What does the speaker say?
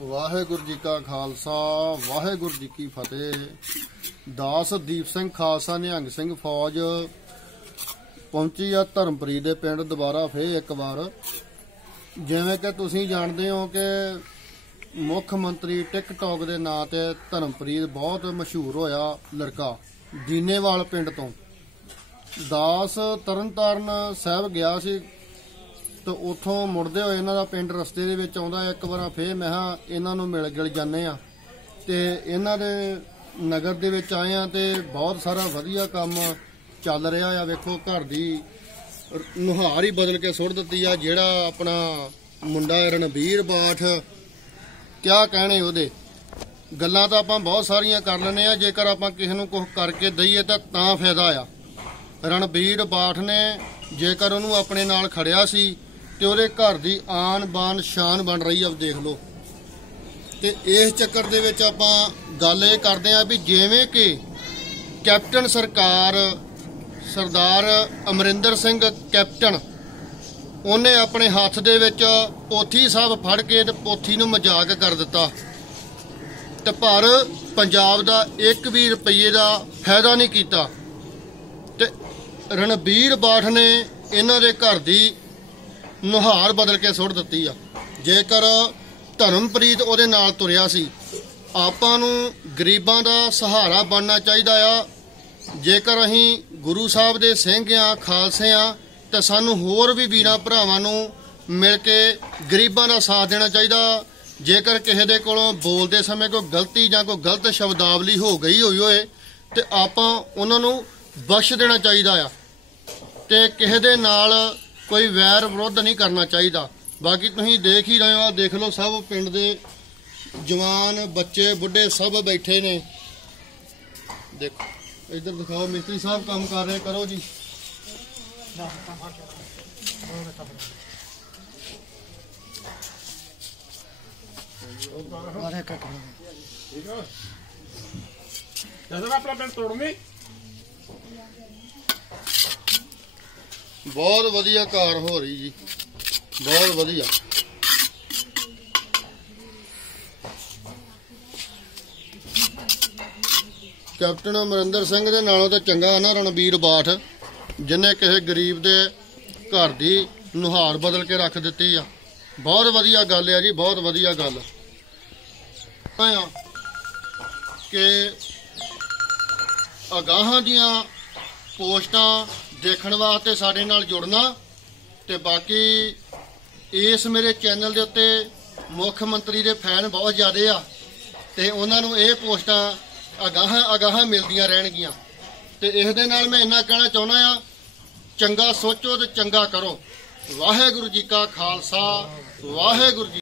ਵਾਹਿਗੁਰੂ ਜੀ ਕਾ ਖਾਲਸਾ, ਵਾਹਿਗੁਰੂ ਜੀ ਕੀ ਫਤਿਹ। ਦਾਸ ਦੀਪ ਸਿੰਘ ਖਾਲਸਾ ਨਿਹੰਗ ਸਿੰਘ ਫੌਜ ਪਹੁੰਚੀ ਆ ਧਰਮਪੁਰੀ ਦੇ ਪਿੰਡ ਦੁਬਾਰਾ ਫੇਰ ਇੱਕ ਵਾਰ। ਜਿਵੇਂ ਕਿ ਤੁਸੀਂ ਜਾਣਦੇ ਹੋ ਕਿ ਮੁੱਖ ਮੰਤਰੀ ਟਿਕਟੌਕ ਦੇ ਨਾਂ ਤੇ ਧਰਮਪ੍ਰੀਤ ਬਹੁਤ ਮਸ਼ਹੂਰ ਹੋਇਆ ਲੜਕਾ, ਜੀਨੇਵਾਲ ਪਿੰਡ ਤੋਂ। ਦਾਸ ਤਰਨਤਾਰਨ ਸਾਹਿਬ ਗਿਆ ਸੀ ਤੇ ਉੱਥੋਂ ਮੁੜਦੇ ਹੋਏ ਇਹਨਾਂ ਦਾ ਪਿੰਡ ਰਸਤੇ ਦੇ ਵਿੱਚ ਆਉਂਦਾ, ਇੱਕ ਵਾਰ ਫੇਰ ਮੈਂ ਹਾਂ ਇਹਨਾਂ ਨੂੰ ਮਿਲ ਗਿਲ ਜਾਂਦੇ ਆ ਤੇ ਇਹਨਾਂ ਦੇ ਨਗਰ ਦੇ ਵਿੱਚ ਆਏ ਆ ਤੇ ਬਹੁਤ ਸਾਰਾ ਵਧੀਆ ਕੰਮ ਚੱਲ ਰਿਹਾ ਆ। ਵੇਖੋ, ਘਰ ਦੀ ਨੁਹਾਰ ਹੀ ਬਦਲ ਕੇ ਸੁੱਟ ਦਿੱਤੀ ਆ। ਜਿਹੜਾ ਆਪਣਾ ਮੁੰਡਾ ਰਣਬੀਰ ਬਾਠ, ਕਿਆ ਕਹਿਣੇ ਉਹਦੇ? ਗੱਲਾਂ ਤਾਂ ਆਪਾਂ ਬਹੁਤ ਸਾਰੀਆਂ ਕਰ ਲੈਨੇ ਆ ਜੇਕਰ ਆਪਾਂ ਕਿਸੇ ਨੂੰ ਕੁਝ ਕਰਕੇ ਦਈਏ ਤਾਂ ਤਾਂ ਫਾਇਦਾ ਆ। ਰਣਬੀਰ ਬਾਠ ਨੇ ਜੇਕਰ ਉਹਨੂੰ ਆਪਣੇ ਨਾਲ ਖੜਿਆ ਸੀ ਤੇ ਉਹਦੇ ਘਰ ਦੀ ਆਨ ਬਾਨ ਸ਼ਾਨ ਬਣ ਰਹੀ ਆ ਦੇਖ ਲਓ। ਤੇ ਇਸ ਚੱਕਰ ਦੇ ਵਿੱਚ ਆਪਾਂ ਗੱਲ ਇਹ ਕਰਦੇ ਆ ਵੀ ਜਿਵੇਂ ਕਿ ਕੈਪਟਨ ਸਰਕਾਰ, ਸਰਦਾਰ ਅਮਰਿੰਦਰ ਸਿੰਘ ਕੈਪਟਨ, ਉਹਨੇ ਆਪਣੇ ਹੱਥ ਦੇ ਵਿੱਚ ਪੋਥੀ ਸਾਹਿਬ ਫੜ ਕੇ ਤੇ ਪੋਥੀ ਨੂੰ ਮਜ਼ਾਕ ਕਰ ਦਿੱਤਾ। ਤੇ ਪਰ ਪੰਜਾਬ ਦਾ 1 ਵੀ ਰੁਪਏ ਦਾ ਫਾਇਦਾ ਨਹੀਂ ਕੀਤਾ। ਤੇ ਰਣਬੀਰ ਬਾਠ ਨੇ ਇਹਨਾਂ ਦੇ ਘਰ ਦੀ ਨੁਹਾਰ ਬਦਲ ਕੇ ਸੁੱਟ ਦਿੱਤੀ ਆ। ਜੇਕਰ ਧਰਮਪ੍ਰੀਤ ਉਹਦੇ ਨਾਲ ਤੁਰਿਆ ਸੀ, ਆਪਾਂ ਨੂੰ ਗਰੀਬਾਂ ਦਾ ਸਹਾਰਾ ਬਣਨਾ ਚਾਹੀਦਾ ਆ। ਜੇਕਰ ਅਸੀਂ ਗੁਰੂ ਸਾਹਿਬ ਦੇ ਸਿੰਘ ਆ ਖਾਲਸੇ ਆ ਤਾਂ ਸਾਨੂੰ ਹੋਰ ਵੀ ਵੀਰਾਂ ਭਰਾਵਾਂ ਨੂੰ ਮਿਲ ਕੇ ਗਰੀਬਾਂ ਦਾ ਸਾਥ ਦੇਣਾ ਚਾਹੀਦਾ, ਜੇਕਰ ਕਿਸੇ ਦੇ ਕੋਲੋਂ ਬੋਲਦੇ ਸਮੇਂ ਕੋਈ ਗਲਤੀ ਜਾਂ ਕੋਈ ਗਲਤ ਸ਼ਬਦਾਵਲੀ ਹੋ ਗਈ ਹੋਈ ਹੋਏ, ਤੇ ਆਪਾਂ ਉਹਨਾਂ ਨੂੰ ਬਖਸ਼ ਦੇਣਾ ਚਾਹੀਦਾ ਆ। ਤੇ ਕਿਸੇ ਦੇ ਨਾਲ ਕੋਈ ਵੈਰ ਵਿਰੋਧ ਨਹੀਂ ਕਰਨਾ ਚਾਹੀਦਾ। ਬਾਕੀ ਤੁਸੀਂ ਦੇਖ ਹੀ ਰਹੇ ਹੋ ਦੇਖ ਲਓ ਸਭ ਪਿੰਡ ਦੇ ਜਵਾਨ, ਬੱਚੇ, ਬੁੱਢੇ ਸਭ ਬੈਠੇ ਨੇ। ਦੇਖੋ, ਇੱਧਰ ਦਿਖਾਓ, ਮਿਸਤਰੀ ਸਾਹਿਬ ਕੰਮ ਕਰ ਰਹੇ, ਕਰੋ ਜੀ। ਜਦੋਂ ਆਪਣਾ ਪਿੰਡ ਤੋੜਨੀ ਬਹੁਤ ਵਧੀਆ ਕਾਰ ਹੋ ਰਹੀ ਜੀ। ਬਹੁਤ ਵਧੀਆ। ਕੈਪਟਨ ਅਮਰਿੰਦਰ ਸਿੰਘ ਦੇ ਨਾਲੋਂ ਤਾਂ ਚੰਗਾ ਨਾ ਰਣਬੀਰ ਬਾਠ, ਜਿਨੇ ਕਿਸੇ ਗਰੀਬ ਦੇ ਘਰ ਦੀ ਨੁਹਾਰ ਬਦਲ ਕੇ ਰੱਖ ਦਿੱਤੀ ਆ। ਬਹੁਤ ਵਧੀਆ ਗੱਲ ਹੈ ਜੀ, ਬਹੁਤ ਵਧੀਆ ਗੱਲ। ਆ ਕਿ ਅਗਾਹਾਂ ਦੀਆਂ ਪੋਸਟਾਂ ਦੇਖਣ ਵਾਸਤੇ ਸਾਡੇ ਨਾਲ ਜੁੜਨਾ ਤੇ ਬਾਕੀ ਇਸ ਮੇਰੇ ਚੈਨਲ ਦੇ ਉੱਤੇ ਮੁੱਖ ਮੰਤਰੀ ਦੇ ਫੈਨ ਬਹੁਤ ਜ਼ਿਆਦੇ ਆ ਤੇ ਉਹਨਾਂ ਨੂੰ ਇਹ ਪੋਸਟਾਂ ਅਗਾਹਾਂ ਅਗਾਹਾਂ ਮਿਲਦੀਆਂ ਰਹਿਣਗੀਆਂ। ਤੇ ਇਸ ਦੇ ਨਾਲ ਮੈਂ ਇੰਨਾ ਕਹਿਣਾ ਚਾਹੁੰਦਾ ਆ, ਚੰਗਾ ਸੋਚੋ ਤੇ ਚੰਗਾ ਕਰੋ। ਵਾਹਿਗੁਰੂ ਜੀ ਕਾ ਖਾਲਸਾ, ਵਾਹਿਗੁਰੂ ਜੀ